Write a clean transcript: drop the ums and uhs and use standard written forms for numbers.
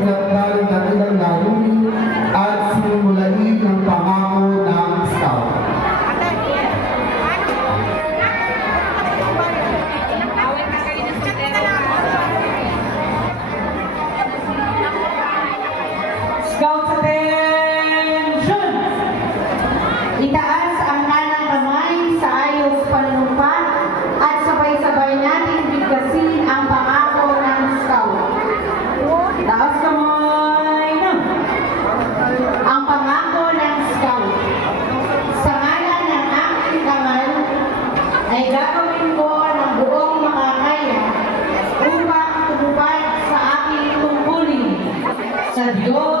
tinatawag na ilang layunin at sinimulain ng pangako ng Scout. Scouts attention! Itaas ang kanang kamay sa ayos panunumpa at sabay-sabay natin bigkasin ang pangako ng Scout. Taas kamay na! Ang pangako ng Scout. Sa ngalan ng aking kamay ay gagawin ko ng buong makakaya upang tumupad sa aking tungkulin sa Diyos